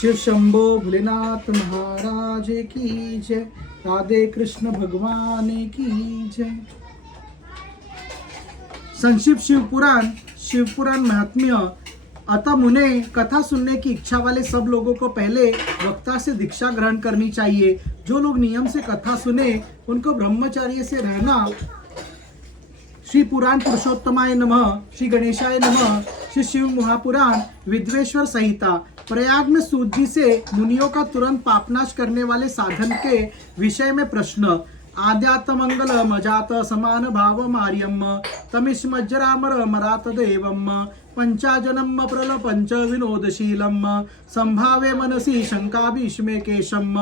शिव शंभो भोलेनाथ महाराज की जय। राधे कृष्ण भगवान की जय। संक्षिप्त शिवपुराण महात्म्य। अतः मुने कथा सुनने की इच्छा वाले सब लोगों को पहले वक्ता से दीक्षा ग्रहण करनी चाहिए। जो लोग नियम से कथा सुने उनको ब्रह्मचर्य से रहना। श्री पुराण पुरुषोत्तमाय नमः। श्री गणेशाय नमः। श्री शिव महापुराण विद्वेश्वर संहिता। प्रयाग में सूत जी से मुनियों का तुरंत पापनाश करने वाले साधन के विषय में प्रश्न। आद्यात मंगलम अजात समान भाव मार्यम तमिश्मज्जरामर मरात देवम पंचाजनम प्रल पंच विनोदशीलम संभावे मनसी शंका भीष्मे केशम।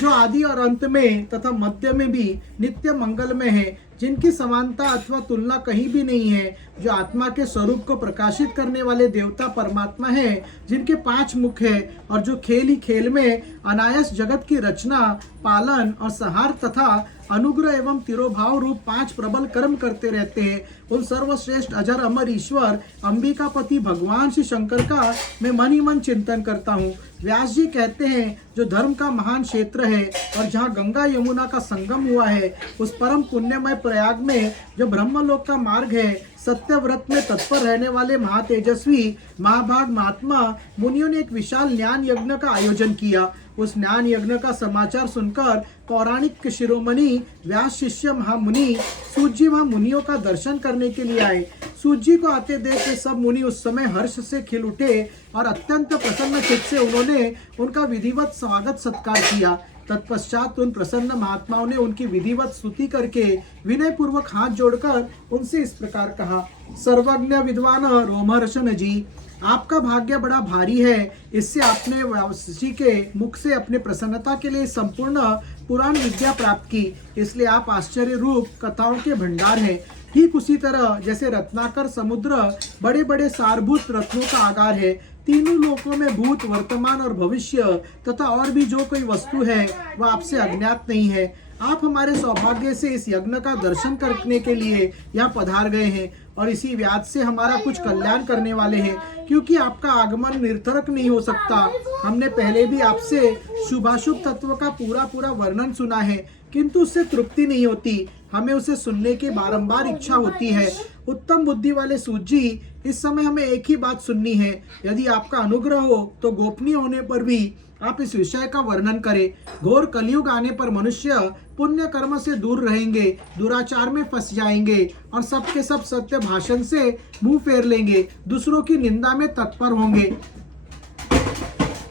जो आदि और अंत में तथा मध्य में भी नित्य मंगल में है, जिनकी समानता अथवा तुलना कहीं भी नहीं है, जो आत्मा के स्वरूप को प्रकाशित करने वाले देवता परमात्मा है, जिनके 5 मुख है और जो खेल ही खेल में अनायास जगत की रचना, पालन और संहार तथा अनुग्रह एवं तिरोभाव रूप 5 प्रबल कर्म करते रहते हैं, उन सर्वश्रेष्ठ अजर अमर ईश्वर अंबिकापति भगवान श्री शंकर का मैं मन ही मन चिंतन करता हूँ। व्यास जी कहते हैं, जो धर्म का महान क्षेत्र है और जहाँ गंगा यमुना का संगम हुआ है, उस परम पुण्यमय प्रयाग में जो ब्रह्मलोक का मार्ग है, सत्य व्रत में तत्पर रहने वाले महातेजस्वी महाभाग महात्मा मुनियों ने एक विशाल ज्ञान यज्ञ का आयोजन किया। उस ज्ञान यज्ञ का समाचार सुनकर पौराणिक शिरोमणि व्यास शिष्य महामुनि सूत जी वहां मुनियों का दर्शन करने के लिए आए। सूत जी को आते देख के सब मुनि उस समय हर्ष से खिल उठे और अत्यंत प्रसन्न चित्त से उन्होंने उनका विधिवत स्वागत सत्कार किया। तत्पश्चात उन प्रसन्न महात्माओं ने उनकी विधिवत स्तुति करके विनय पूर्वक हाथ जोड़कर उनसे इस प्रकार कहा। सर्वज्ञ विद्वान रोमहर्षण जी, आपका भाग्य बड़ा भारी है। इससे आपने व्यासी के मुख से अपने प्रसन्नता के लिए संपूर्ण पुराण विद्या प्राप्त की, इसलिए आप आश्चर्य रूप कथाओं के भंडार हैं। ठीक उसी तरह जैसे रत्नाकर समुद्र बड़े बड़े सारभूत रत्नों का आगार है, तीनों लोकों में भूत वर्तमान और भविष्य तथा और भी जो कोई वस्तु है वह आपसे अज्ञात नहीं है। आप हमारे सौभाग्य से इस यज्ञ का दर्शन करने के लिए यहाँ पधार गए हैं और इसी व्याज से हमारा कुछ कल्याण करने वाले हैं, क्योंकि आपका आगमन निरर्थक नहीं हो सकता। हमने पहले भी आपसे शुभाशुभ तत्व का पूरा वर्णन सुना है, किंतु उससे तृप्ति नहीं होती। हमें उसे सुनने की बारंबार इच्छा होती है। उत्तम बुद्धि वाले सूत जी, इस समय हमें एक ही बात सुननी है। यदि आपका अनुग्रह हो तो गोपनीय होने पर भी आप इस विषय का वर्णन करें। घोर कलयुग आने पर मनुष्य पुण्य कर्म से दूर रहेंगे, दुराचार में फंस जाएंगे और सबके सब सत्य भाषण से मुंह फेर लेंगे, दूसरों की निंदा में तत्पर होंगे,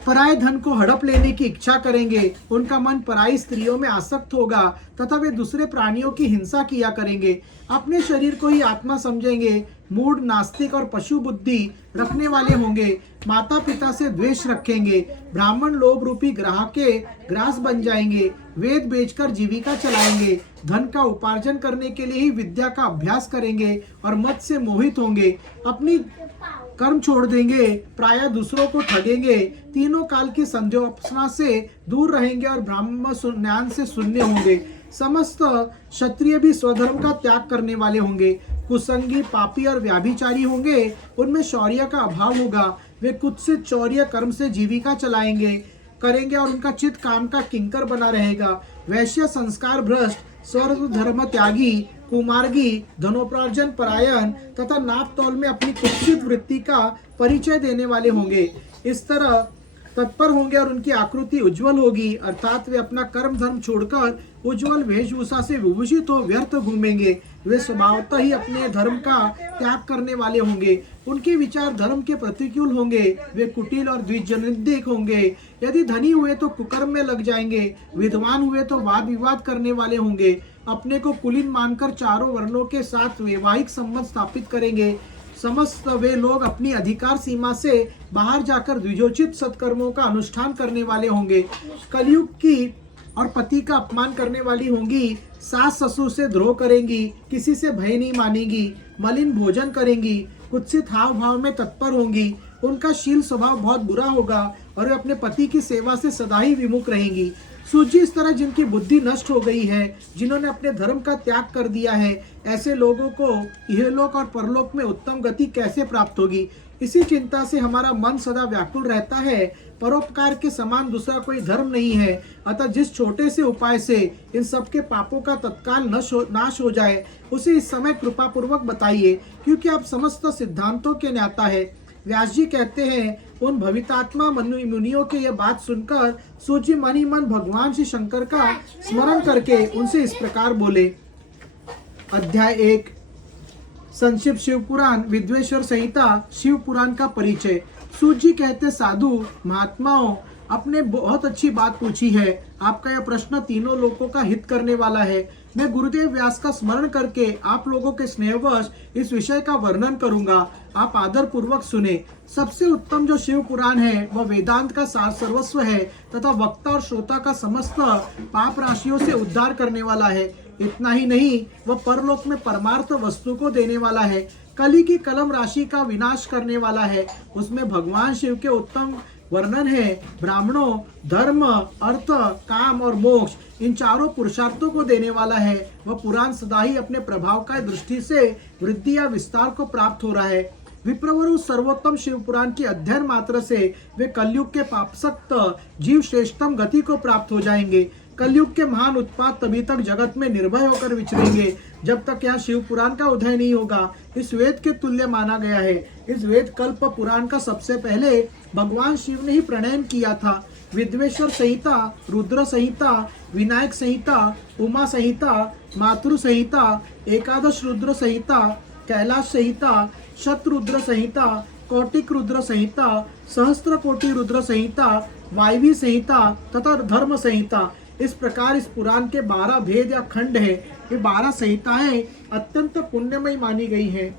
पराये धन को हड़प लेने की इच्छा करेंगे, उनका मन पराई स्त्रियों में आसक्त होगा तथा वे दूसरे प्राणियों की हिंसा किया करेंगे, अपने शरीर को ही आत्मा समझेंगे, मूढ़ नास्तिक और पशु बुद्धि रखने वाले होंगे, माता पिता से द्वेष रखेंगे, ब्राह्मण लोभ रूपी ग्राह के ग्रास बन जाएंगे, वेद बेचकर जीविका चलाएंगे, धन का उपार्जन करने के लिए ही विद्या का अभ्यास करेंगे और मत से मोहित होंगे, अपनी कर्म छोड़ देंगे, प्रायः दूसरों को ठगेंगे, तीनों काल की संध्योपासना से दूर रहेंगे और ब्राह्म ज्ञान से शून्य होंगे। समस्त क्षत्रिय भी स्वधर्म का त्याग करने वाले होंगे, कुसंगी पापी और व्याभिचारी होंगे, उनमें शौर्य का अभाव होगा, वे कुत्सित चौर्य कर्म से जीविका करेंगे और उनका चित्त काम का किंकर बना रहेगा। वैश्य संस्कार भ्रष्ट, स्वर्ग धर्म त्यागी, कुमार्गी, धनोपार्जन परायण तथा नाप तौल में अपनी कुत्सित वृत्ति का परिचय देने वाले होंगे। इस तरह तत्पर होंगे और उनकी आकृति उज्जवल होगी, अर्थात वे अपना कर्म धर्म छोड़कर उज्जवल वेशभूषा से विभूषित हो व्यर्थ घूमेंगे। वे स्वभावतः ही अपने धर्म का त्याग करने वाले होंगे, उनके विचार धर्म के प्रतिकूल होंगे, वे कुटिल और द्विजनिंदक होंगे। यदि धनी हुए तो कुकर्म में लग जाएंगे, विद्वान हुए तो वाद विवाद करने वाले होंगे, अपने को कुलीन मानकर चारों वर्णों के साथ वैवाहिक संबंध स्थापित करेंगे। समस्त वे लोग अपनी अधिकार सीमा से बाहर जाकर द्विजोचित सत्कर्मों का अनुष्ठान करने वाले होंगे। कलयुग की और पति का अपमान करने वाली होंगी, सास ससुर से द्रोह करेंगी, किसी से भय नहीं मानेगी, मलिन भोजन करेंगी, कुत्सित हाव भाव में तत्पर होंगी, उनका शील स्वभाव बहुत बुरा होगा और वे अपने पति की सेवा से सदा ही विमुख रहेंगी। सूजी इस तरह जिनकी बुद्धि नष्ट हो गई है, जिन्होंने अपने धर्म का त्याग कर दिया है, ऐसे लोगों को इहलोक और परलोक में उत्तम गति कैसे प्राप्त होगी? इसी चिंता से हमारा मन सदा व्याकुल रहता है, परोपकार के समान दूसरा कोई धर्म नहीं है। अतः जिस छोटे से उपाय से इन सबके पापों का तत्काल नाश हो जाए उसे इस समय कृपा पूर्वक बताइए, क्योंकि आप समस्त सिद्धांतों के ज्ञाता है। व्यास जी कहते हैं, उन भवितात्मा मुनियों की यह बात सुनकर सूची मन ही मन भगवान श्री शंकर का स्मरण करके उनसे इस प्रकार बोले। अध्याय 1 संक्षिप्त शिव पुराण विद्वेश्वर संहिता शिव पुराण का परिचय। सूत जी कहते, साधु महात्माओं, आपने बहुत अच्छी बात पूछी है। आपका यह प्रश्न तीनों लोगों का हित करने वाला है। मैं गुरुदेव व्यास का स्मरण करके आप लोगों के स्नेहवश इस विषय का वर्णन करूंगा। आप आदर पूर्वक सुने। सबसे उत्तम जो शिव पुराण है वह वेदांत का सार सर्वस्व है तथा वक्ता और श्रोता का समस्त पाप राशियों से उद्धार करने वाला है। इतना ही नहीं, वह परलोक में परमार्थ वस्तु को देने वाला है। कली की कलम राशि का विनाश करने वाला है। उसमें भगवान शिव के उत्तम वर्णन है। ब्राह्मणों, धर्म, अर्थ, काम और मोक्ष, इन चारों पुरुषार्थों को देने वाला है। वह पुराण सदा ही अपने प्रभाव का दृष्टि से वृद्धि या विस्तार को प्राप्त हो रहा है। विप्रवरु सर्वोत्तम शिव पुराण की अध्ययन मात्र से वे कलयुग के पापसक्त जीव श्रेष्ठतम गति को प्राप्त हो जाएंगे। कलयुग के महान उत्पात तभी तक जगत में निर्भय होकर विचरेंगे जब तक यहाँ शिव पुराण का उदय नहीं होगा। इस वेद के तुल्य माना गया है। इस वेद कल्प पुराण का सबसे पहले भगवान शिव ने ही प्रणयन किया था। विद्वेश्वर संहिता, रुद्र संहिता, विनायक संहिता, उमा संहिता, मातृ संहिता, एकादश रुद्र संहिता, कैलाश संहिता, शतरुद्र संहिता, कौटिक रुद्र संहिता, सहस्त्र कोटि रुद्र संहिता, वायवी संहिता तथा धर्म संहिता, इस प्रकार इस पुराण के 12 भेद या खंड है। ये 12 संहिताएं अत्यंत पुण्यमयी मानी गई हैं।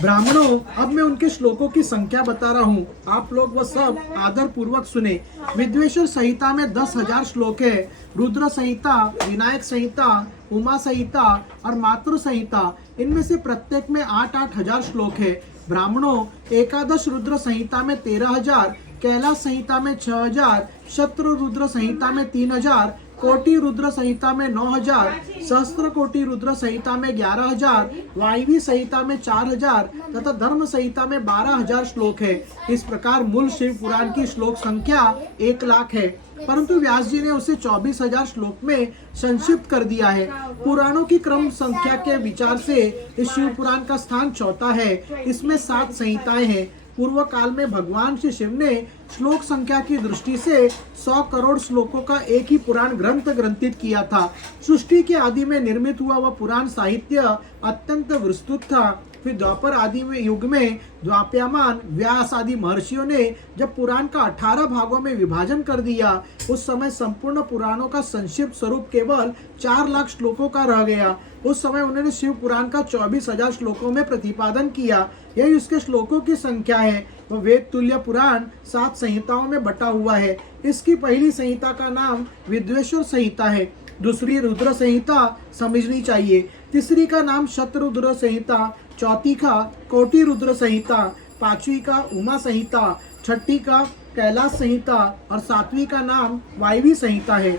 ब्राह्मणों, अब मैं उनके श्लोकों की संख्या बता रहा हूँ। आप लोग वह सब आदर पूर्वक सुने। विद्वेश्वर संहिता में 10,000 श्लोक है। रुद्र संहिता, विनायक संहिता, उमा संहिता और मातृ संहिता, इनमें से प्रत्येक में 8-8 हजार श्लोक है। ब्राह्मणों, एकादश रुद्र संहिता में 13,000, कैलाश संहिता में 6,000, शत्रु रुद्र संहिता में 3,000, कोटि रुद्र संहिता में 9,000, सहस्त्र कोटि रुद्र संहिता में 11,000, वायवी संहिता में 4,000 तथा धर्म संहिता में 12,000 श्लोक है। इस प्रकार मूल शिव पुराण की श्लोक संख्या 1,00,000 है, परंतु व्यास जी ने उसे 24,000 श्लोक में संक्षिप्त कर दिया है। पुराणों की क्रम संख्या के विचार से इस शिव पुराण का स्थान चौथा है। इसमें 7 संहिताएं हैं। पूर्व काल में भगवान श्री शिव ने श्लोक संख्या की दृष्टि से 100 करोड़ श्लोकों का एक ही पुराण ग्रंथ ग्रंथित किया था। सृष्टि के आदि में निर्मित हुआ वह पुराण साहित्य अत्यंत विस्तृत था। फिर द्वापर आदि में युग में द्वाप्यमान व्यास आदि महर्षियों ने जब पुराण का 18 भागों में विभाजन कर दिया, उस समय संपूर्ण पुराणों का संक्षिप्त स्वरूप केवल 4,00,000 श्लोकों का रह गया। उस समय उन्होंने शिव पुराण का 24,000 श्लोकों में प्रतिपादन किया। यही उसके श्लोकों की संख्या है। वह वेद तुल्य पुराण 7 संहिताओं में बटा हुआ है। इसकी पहली संहिता का नाम विद्वेश्वर संहिता है। दूसरी रुद्र संहिता समझनी चाहिए। तीसरी का नाम शतरुद्र संहिता, चौथी का कोटि रुद्र संहिता, पांचवी का उमा संहिता, छठी का कैलाश संहिता और सातवीं का नाम वायवी संहिता है।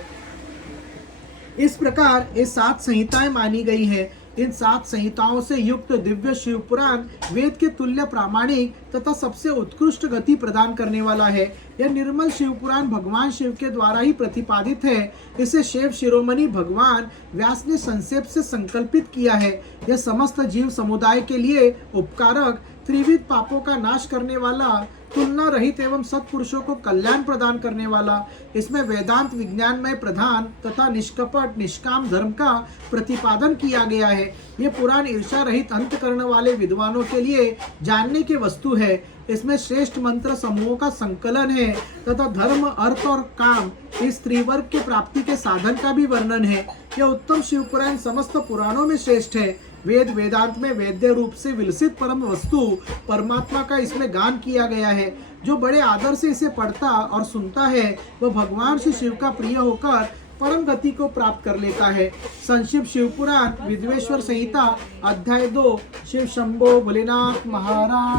इस प्रकार ये 7 संहिताएं मानी गई हैं। इन 7 संहिताओं से युक्त दिव्य शिव पुराण वेद के तुल्य प्रामाणिक तथा सबसे उत्कृष्ट गति प्रदान करने वाला है। यह निर्मल शिव पुराण भगवान शिव के द्वारा ही प्रतिपादित है। इसे शिव शिरोमणि भगवान व्यास ने संक्षेप से संकल्पित किया है। यह समस्त जीव समुदाय के लिए उपकारक, त्रिविध पापों का नाश करने वाला, तुलना रहित एवं सत्पुरुषों को कल्याण प्रदान करने वाला, इसमें वेदांत विज्ञान में प्रधान तथा निष्कपट निष्काम धर्म का प्रतिपादन किया गया है। ये पुराण ईर्षा रहित अंतकरण वाले विद्वानों के लिए जानने की वस्तु है। इसमें श्रेष्ठ मंत्र समूहों का संकलन है तथा धर्म, अर्थ और काम, इस त्रिवर्ग के प्राप्ति के साधन का भी वर्णन है। यह उत्तम शिव पुराण समस्त पुराणों में श्रेष्ठ है। वेद वेदांत में वेद्य रूप से विलसित परम वस्तु परमात्मा का इसमें गान किया गया है। जो बड़े आदर से इसे पढ़ता और सुनता है वह भगवान श्री शिव का प्रिय होकर परम गति को प्राप्त कर लेता है। संक्षिप्त शिव पुराण विद्वेश्वर संहिता अध्याय 2। शिव शंभो भोलेनाथ महाराज।